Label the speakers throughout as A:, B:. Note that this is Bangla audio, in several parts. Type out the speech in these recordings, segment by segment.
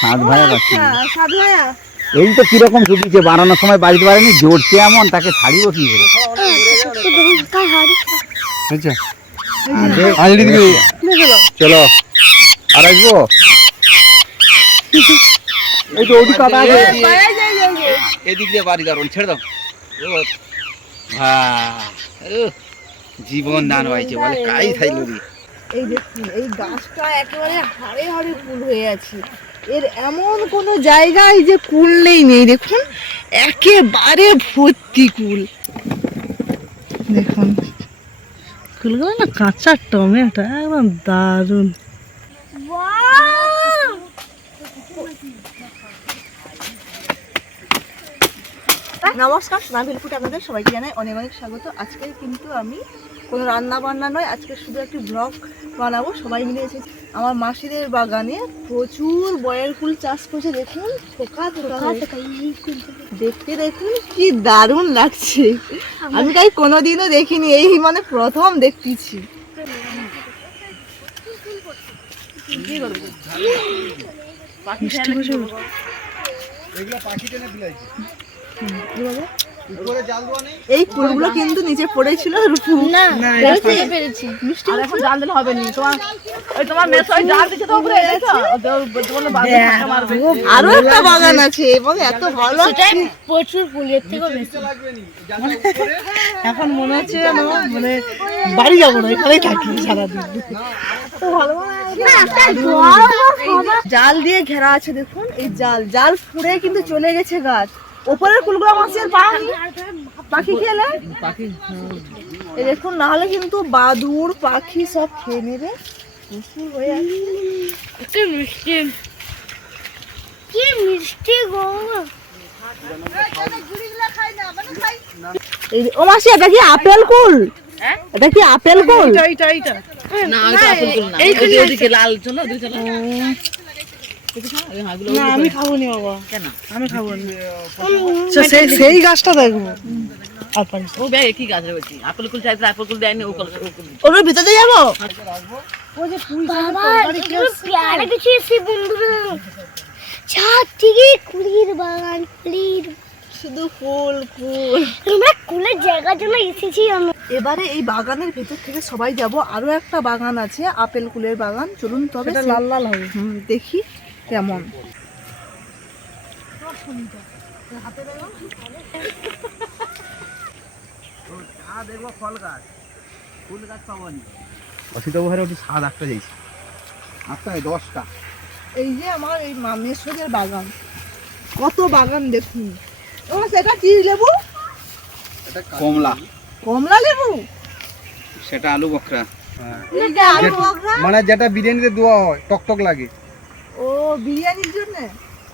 A: সাত ভাইয়া।
B: আচ্ছা, ভাইয়া।
A: এই তো কীরকম সময় বাড়িতে পারেনি জোরছে এমন তাকে ছাড়িব কি করে
C: আচ্ছা।
A: আগে
C: দিবি
A: চলো। আর আসব?
C: তো কাটা আছে।
A: এদিক দিয়ে বাড়ি ছেড়ে দাও। হ্যাঁ, জীবন দান হয়েছে বলে কাই থাইলো রে?
B: এই দেখুন, এই গাছটা একেবারে হাড়ে হাড়ে কুল হয়ে আছে। এর এমন কোনো জায়গায় যে কুল নেই নেই দেখুন, একেবারে ভর্তি কুল। দেখুন,
D: কুলগুলো না কাঁচা টমেটো, একদম দারুণ।
B: নমস্কার নাভিল ফুট আপনাদের সবাইকে জানাই অনেক অনেক স্বাগত। আজকে কিন্তু আমি কোনো রান্না বান্না নয় আজকে শুধু একটি ব্লগ বানাবো। সবাই মিলে এসেছি। আমার মাসিদের বাগানে প্রচুর বয়ের ফুল চাষ করছে। দেখুন থোকা থোকা দেখতে দেখুন কি দারুণ লাগছে। আমি তাই কোনোদিনও দেখিনি এই মানে প্রথম দেখতেছি।
D: মিষ্টি বসে
B: এই ফুলগুলো কিন্তু নিচে পড়েছিল রূপু।
D: না
B: মিষ্টি
E: আর এখন জাল দিলে হবে নি। তোমার ওই তোমার মেয়ে জাল দিচ্ছে তো উপরে দেখছ? বলে বাজে ফাঁকা মারবে।
B: আরও একটা বাগান আছে এবং এত ভালো।
D: প্রচুর ফুলের থেকে বেশি।
B: এখন মনে হচ্ছে যেন
D: মানে বাড়ি যাব না এখানেই থাকি সারাদিন।
B: জাল দিয়ে ঘেরা আছে দেখুন এই জাল জাল ফুড়ে কিন্তু চলে গেছে গাছ। ওপরের ফুলগুলো মাছের পানি পাখি খেলে? এই দেখুন নাহলে কিন্তু বাদুর পাখি সব খেয়ে নেবে। প্রচুর হয়ে আছে।
D: কি মিষ্টি। কি মিষ্টি গো।
B: ও মাসি এটা কি আপেল কুল? এটা কি আপেল কুল?
E: না আপেল কুল লাল চলো ওদিকে চলো
D: না আমি খাব নি বাবা।
E: কেন?
D: আমি খাব। না সেই সেই গাছটা দেখব
E: ও ব্যাগে কি গাছ রয়েছে আপেল কুল চাইতে আপেল কুল দেয়নি ও কুল
B: ওর ভিতরে যাব?
F: বাবা এগুলো কিছু এসে বন্ধুরা ছাদ থেকে কুলির বাগান কুলির
B: শুধু ফুল ফুল।
F: কুলের জায়গার জন্য এসেছি আমরা
B: এবারে এই বাগানের ভেতর থেকে সবাই যাব। আরও একটা বাগান আছে আপেল কুলের বাগান। চলুন তবে
D: লাল লাল হবে।
B: দেখি। কেমন?
A: দেখব ফল গাছ ফুল গাছ পাবো নি অসিত ঘরে ওটি সাত আটটা দশটা।
B: এই যে আমার এই মামেশ্বরের বাগান। কত বাগান দেখুন। ও সেটা কি লেবু?
A: কমলা।
B: কমলা লেবু?
A: সেটা আলু বকরা।
C: মানে যেটা বিরিয়ানিতে দেওয়া হয় টক টক লাগে।
B: ও বিরিয়ানির জন্য?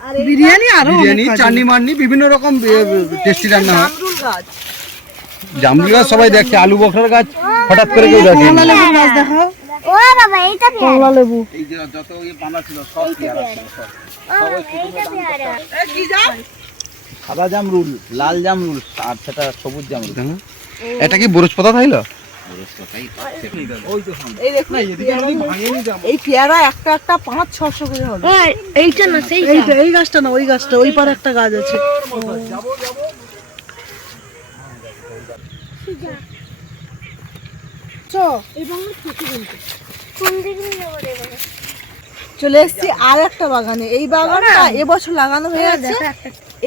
B: আর
D: বিরিয়ানি আরও
C: বিরিয়ানি
D: অনেক
C: চাটনি মান্নি বিভিন্ন রকম টেস্টি রান্না হয়।
B: জামরুল গাছ।
C: সবাই দেখছে আলু বখরার গাছ হঠাৎ করে কেউ দেখে
D: কমলা লেবুর গাছ দেখাও।
F: ও বাবা এইটা পেয়ারা
D: কমলা লেবু।
A: এই যে যত ইয়ে বাঁধা ছিল সব পেয়ারা ছিল সব।
F: এইটা পেয়ারা
B: এ, কি জাম
A: সাদা জামরুল লাল জামরুল আর সেটা সবুজ জামরুল।
C: এটা কি বরজ পাতা থাইলো?
A: ওই তো সামনে।
B: এই পেয়ারা একটা একটা পাঁচ ছশো করে হবে
F: এইটা না সেই
D: এইটা এই গাছটা না ওই গাছটা ওই পারে একটা গাছ আছে।
B: চলে এসেছি আর একটা বাগানে। এই বাগানটা এবছর লাগানো হয়ে আছে।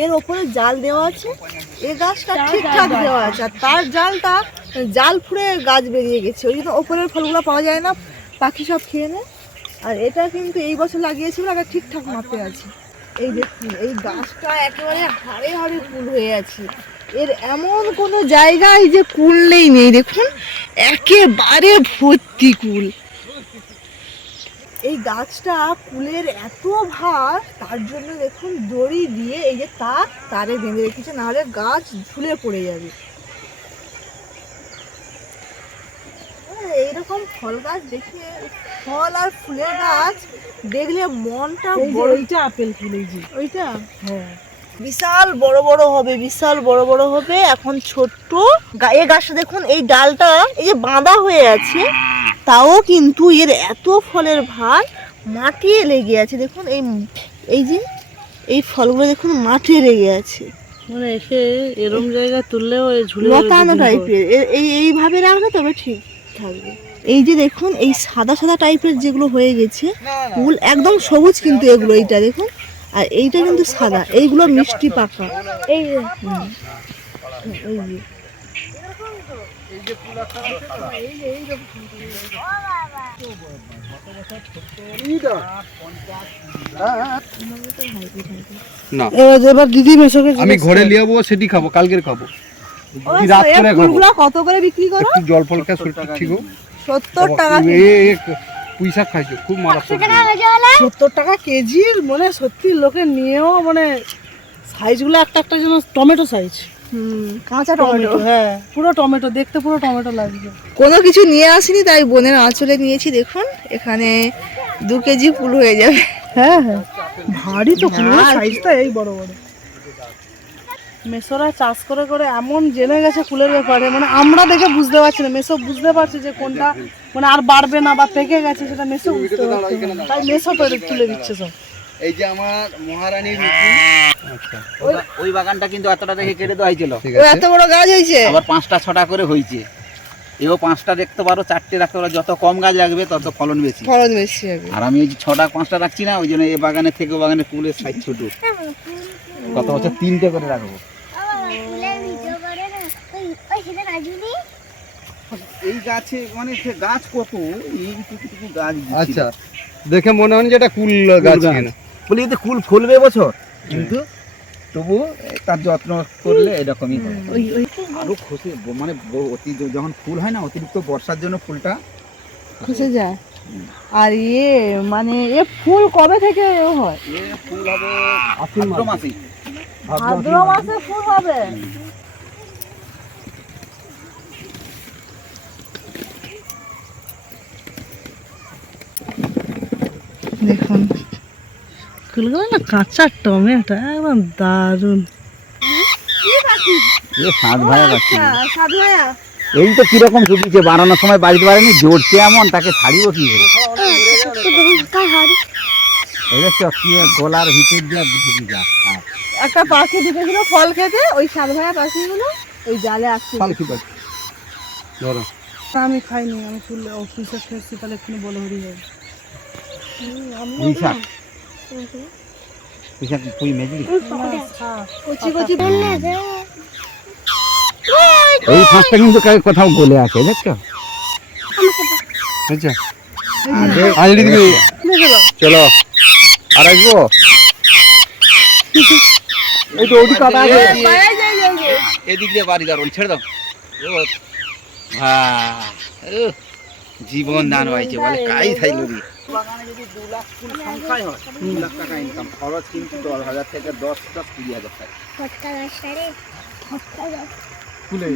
B: এর ওপরে জাল দেওয়া আছে। এই গাছটা ঠিকঠাক দেওয়া আছে। আর তার জালটা জাল ফুড়ে গাছ বেরিয়ে গেছে। ওই জন্য ওপরের ফলগুলো পাওয়া যায় না পাখি সব খেয়ে নেয় আর এটা কিন্তু এই বছর লাগিয়েছিল এটা ঠিকঠাক মাপে আছে। এই দেখুন, এই গাছটা একেবারে হাড়ে হাড়ে কুল হয়ে আছে। এর এমন কোনো জায়গায় যে কুল নেই নেই দেখুন, একেবারে ভর্তি কুল। এই গাছটা কুলের এত ভার, তার জন্য দেখুন দড়ি দিয়ে এই যে তার, তারে বেঁধে রেখেছে, নাহলে গাছ ঝুলে পড়ে যাবে। আহ, এইরকম ফল গাছ দেখে ফল আর ফুলের গাছ দেখলে মনটা
D: ওইটা আপেল ফুল এই যে।
B: ওইটা?
D: হ্যাঁ।
B: বিশাল বড় বড় হবে বিশাল বড় বড় হবে। এখন ছোট্ট এ গাছটা দেখুন এই ডালটা এই যে বাঁধা হয়ে আছে তাও কিন্তু এর এত ফলের ভার মাটিয়ে লেগে আছে। দেখুন এই এই যে এই ফলগুলো দেখুন মাটিয়ে লেগে আছে।
D: মানে এসে এরম জায়গা তুললেও ঝুলে
B: লতানো টাইপের এই এইভাবে রাখলে তবে ঠিক থাকবে। এই যে দেখুন এই সাদা সাদা টাইপের যেগুলো হয়ে গেছে ফুল একদম সবুজ কিন্তু এগুলো এইটা দেখুন। আর এইটা কিন্তু সাদা এইগুলো মিষ্টি পাকা।
F: এই
D: এবার এবার দিদি মেশোকে
C: আমি ঘরে নিয়ে যাব সেটি খাব কালকের খাব। রাত করে
B: কত করে বিক্রি করো?
C: জল ফল খেয়ে শরীরটা ঠিক হোক।
B: সত্তর টাকা
C: এ এ পুঁই খাইছো খুব মারাত্মক
F: গেল
D: সত্তর টাকা কেজির মানে সত্যি লোকে নিয়েও মানে সাইজগুলো একটা একটা যেন টমেটো সাইজ।
B: কাঁচা টমেটো।
D: হ্যাঁ পুরো টমেটো দেখতে পুরো টমেটো লাগবে।
B: কোনো কিছু নিয়ে আসিনি তাই বোনের আঁচলে নিয়েছি দেখুন এখানে দু কেজি ফুল হয়ে যাবে।
D: হ্যাঁ হ্যাঁ ভারী তো পুরো সাইজটা এই বড় বড়। মেসোরা চাষ করে করে এমন জেনে গেছে ফুলের ব্যাপারে মানে আমরা দেখে বুঝতে পারছি না। মেসো বুঝতে পারছে যে কোনটা মানে আর বাড়বে না বা পেকে গেছে সেটা মেসো বুঝতে পারছে না। তাই মেসো পেরে তুলে দিচ্ছে সব।
A: এই যে আমার মহারানীর মিষ্টি
C: আচ্ছা।
A: ওই- ওই বাগানটা কিন্তু এতটা দেখে কেটে দেওয়া হয়েছিল।
B: এত বড় গাছ হয়েছে?
A: আবার পাঁচটা ছটা করে হয়েছে। এও পাঁচটা দেখতে পারো চারটে রাখতে পারো। যত কম গাছ রাখবে তত ফলন বেশি।
B: ফলন বেশি হবে।
A: আর আমি এই যে ছটা পাঁচটা রাখছি না ওই জন্য এই বাগানের থেকে ও বাগানের ফুলের সাইজ ছোট। কত বছর তিনটে করে রাখব
F: ফুলের ভিডিও করে না ওই ওই সেটা রাজুনি
A: এই গাছে মানে সে গাছ কত? এই টুকু টুকু গাছ
C: আচ্ছা দেখে মনে হয় যে এটা কুল গাছ
A: বলি এতে ফুল ফুলবে বছর কিন্তু তবু তার যত্ন করলে এরকমই হবে। আরও খসে মানে অতি যখন ফুল হয় না অতিরিক্ত বর্ষার জন্য ফুলটা
B: খসে যায়। আর ইয়ে মানে এ ফুল কবে থেকে এ হয়?
A: এ ফুল হবে ভাদ্র মাসে
B: ভাদ্র মাসে ফুল হবে। দেখুন।
D: ফুলগুলো না কাঁচা টমেটো একদম দারুণ।
A: এ সাত ভাইয়া গাছ এই তো কীরকম চুপিছে বানানোর সময় বাড়িতে পারেনি জড়ছে এমন তাকে ছাড়িব কি এই গলার ভিতর দিয়ে যা
B: একটা পাখি ঢুকেছিল ফল খেতে ওই সাধু ভাইয়া পাখিগুলো ওই জালে আসছে
C: ফল কি পাচ্ছি ধরো।
D: তা আমি খাইনি আমি ফুল অফিসে খেয়েছি তাহলে এক্ষুনি বলে হরি যাবে
A: এই ফাঁসটা কিন্তু কা- কোথাও গলে আছে দেখছ?
C: আচ্ছা আজলি দিবি। চলো। আর আসব? এই তো ওদিকে কাটা আছে
A: এদিক দিয়ে বাড়ি দাঁড়ান ছেড়ে দাও। হ্যাঁ, জীবন দান হয়েছে বলে কাই থাইলো রে? বাগানে যদি দু লাখ ফুল সংখ্যায় হয় দু লাখ টাকা ইনকাম খরচ কিন্তু দশ হাজার থেকে দশ দশ কুড়ি হাজার টাকা।
F: ফটকা গাছটা রে? ফটকা গাছ।
C: ফুলে।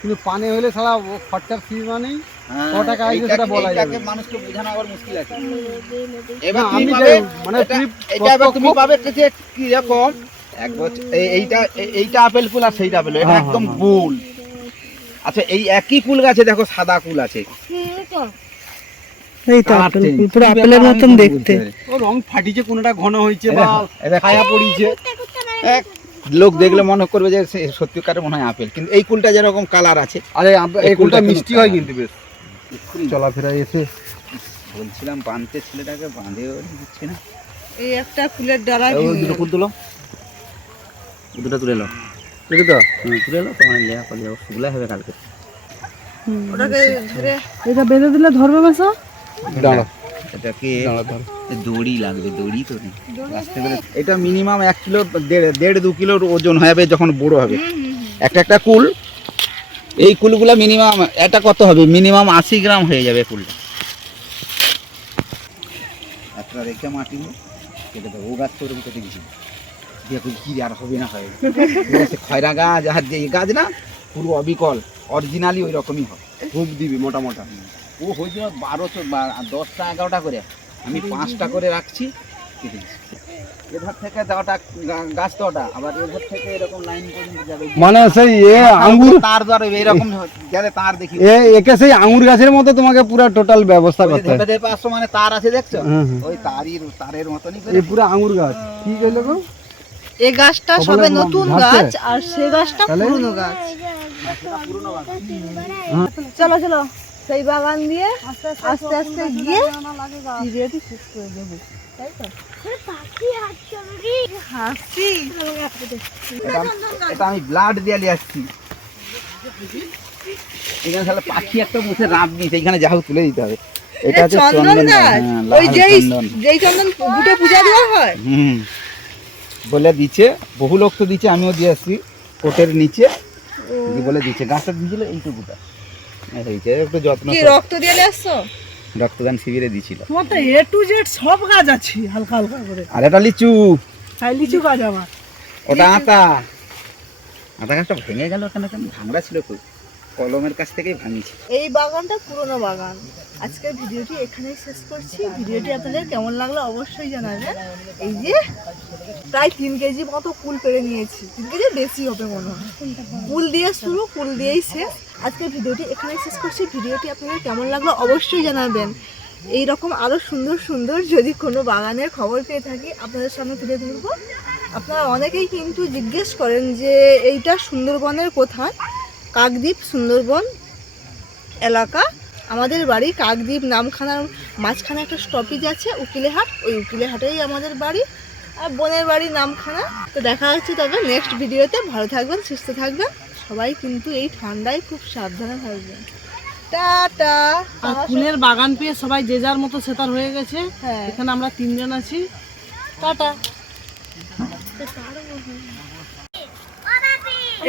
C: কিন্তু পানে হলে সারা খরচার সীমা নেই
A: হ্যাঁ,
C: ক টাকা আসবে সেটা বলা যাবে।
A: মানুষকে বোঝানো আবার মুশকিল আছে। এবার
C: আমি মানে
A: এটা-
C: তুমি
A: এটা এবার তুমি পাবে যে কি রকম এক বছর এইটা এইটা আপেল ফুল আর সেইটা আপেল এটা
C: হ্যাঁ,
A: একদম
C: হ্যাঁ,
A: গোল। আচ্ছা এই একই কুল গাছে দেখো সাদা কুল আছে।
D: এই তো আপেল পুরো আপেলের মতন দেখতে।
C: ও রং ফাটিছে কোনটা ঘন হয়েছে বা
A: দেখো, এই দেখো।
C: ছায়া পড়িছে।
A: এক লোক দেখলে মনে করবে যে সত্যিকারে মনে হয় আপেল। কিন্তু এই কুলটা যেরকম কালার আছে
C: আরে
A: এই
C: কুলটা মিষ্টি হয় কিন্তু বেশ। চলাফেরা এসে
A: বলছিলাম বাঁধতে ছেলেটাকে বাঁধেও দিচ্ছে না।
B: এই একটা ফুলের ডালা
A: দুটো ফুল তুলো। দুটো তুলে লো
C: ঠিক তো।
A: হুম, তুলে লো তোমার লেয়া হবে কালকে।
B: ওটাকে ধরে
D: এটা বেঁধে দিলে ধরবে মেসো?
C: দাঁড়া
A: এটাকে
C: দাঁড়া দাঁড়া
A: দড়ি লাগবে দড়ি তো আসতে গেলে এটা মিনিমাম এক কিলো দেড় দেড় দু কিলোর ওজন হবে যখন বড় হবে। একটা একটা কুল এই কুলগুলো মিনিমাম এটা কত হবে? মিনিমাম আশি গ্রাম হয়ে যাবে কুলটা। একটা রেখে মাটি কেটে দেবো। ও গাছ করে কেটে দিচ্ছি দেখো কি আর হবে না হয়। খয়রা গাছ আর যে গাছ না পুরো অবিকল অরিজিনালি ওই রকমই হয়
C: খুব দিবি মোটা মোটা।
A: ও হয়েছিল বারোশো দশটা এগারোটা করে। আমি পাঁচটা করে রাখছি কেটে এধার থেকে দেওয়াটা গাছ দেওয়াটা আবার এধার থেকে এরকম লাইন পর্যন্ত যাবে।
C: মানে সেই এ আঙ্গুর
A: তার দ্বারা এইরকম গেলে তার দেখি।
C: এ একে সেই আঙ্গুর গাছের মতো তোমাকে পুরো টোটাল ব্যবস্থা করতে
A: ধেপে
C: হয়
A: ধেপে মানে তার আছে দেখছ?
C: হুম, হুম।
A: ওই তারই তারের মতনই করে।
C: এই পুরো আঙ্গুর গাছ। কি কইলে গো?
B: এই গাছটা সবে নতুন গাছ আর সে গাছটা
C: তাহলে?
B: পুরনো গাছ। চলো চলো। সেই বাগান দিয়ে আস্তে আস্তে গিয়ে ভিডিওটি শেষ করে দেবো। তাই তো। হাসি
A: এটা আমি ব্লাড দিয়ে নিয়ে আসছি। এখানে তাহলে পাখি একটা মুখে রাত দিয়েছে এখানে যা হোক তুলে দিতে হবে। এটা হচ্ছে
B: চন্দন
A: হ্যাঁ,
B: ওই যেই যেই চন্দন গুটে পূজা দেওয়া হয়?
A: হুম। বলে দিচ্ছে বহু লোক তো দিচ্ছে আমিও দিয়ে আসছি। কোটের নিচে বলে দিচ্ছে গাছটা দিয়েছিল এইটুকুটা একটু যত্ন
B: কি রক্ত দিয়ে আসছো
A: রক্তদান শিবিরে দিছিল।
D: তোমার তো এ টু জেড সব গাছ আছে হালকা হালকা করে।
A: আর এটা লিচু।
D: তাই লিচু গাছ আমার।
A: ওটা আতা। আতা গাছটা ভেঙে গেল ওখানে কেন ভাঙড়া ছিল তো। কলমের কাছ থেকেই ভাঙিছে।
B: এই বাগানটা পুরনো বাগান। আজকের ভিডিওটি এখানেই শেষ করছি। ভিডিওটি আপনাদের কেমন লাগল অবশ্যই জানাবেন। এই যে প্রায় তিন কেজি মতো কুল পেরে নিয়েছি। তিন কেজি বেশি হবে মনে হয়। কুল দিয়ে শুরু কুল দিয়েই শেষ। আজকের ভিডিওটি এখানেই শেষ করছি। ভিডিওটি আপনাদের কেমন লাগল অবশ্যই জানাবেন। এই রকম আরও সুন্দর সুন্দর যদি কোনো বাগানের খবর পেয়ে থাকি, আপনাদের সামনে তুলে ধরবো। আপনারা অনেকেই কিন্তু জিজ্ঞেস করেন যে, এইটা সুন্দরবনের কোথায়? কাকদ্বীপ সুন্দরবন এলাকা। আমাদের বাড়ি কাকদ্বীপ নামখানার মাঝখানে একটা স্টপেজ আছে উকিলেহাট। ওই উকিলেহাটেই আমাদের বাড়ি আর বোনের বাড়ি নামখানা। তো দেখা হচ্ছে তবে নেক্সট ভিডিওতে ভালো থাকবেন সুস্থ থাকবেন। সবাই কিন্তু এই ঠান্ডায় খুব সাবধানে থাকবেন। টাটা!
D: ফুলের বাগান পেয়ে সবাই যে যার মতো সেতার হয়ে গেছে
B: হ্যাঁ।
D: এখানে আমরা তিনজন আছি। টাটা!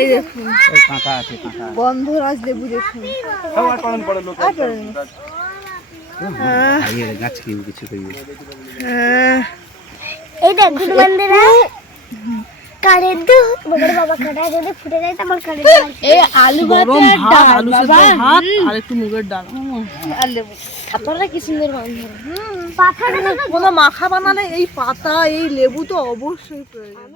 B: এই দেখুন
A: কাঁটা আছে কাঁটা
B: গন্ধরাজ লেবু দেখুন আর পারেন না।
A: খাইয়ে দে, গাছ কিনে কিছু
F: এই দেখ গুড বন্ধুরা। বাবার বাবা কাটা যদি ফুটে যায় তো আমার কারের এই আলু
D: গরম ভাত আলু সেদ্ধ ভাত আর একটু মুগের ডাল।
B: আর লেবু।
F: আপনারা কি সুন্দর
B: কোনো মাখা বানালে এই পাতা এই লেবু তো অবশ্যই প্রয়োজন।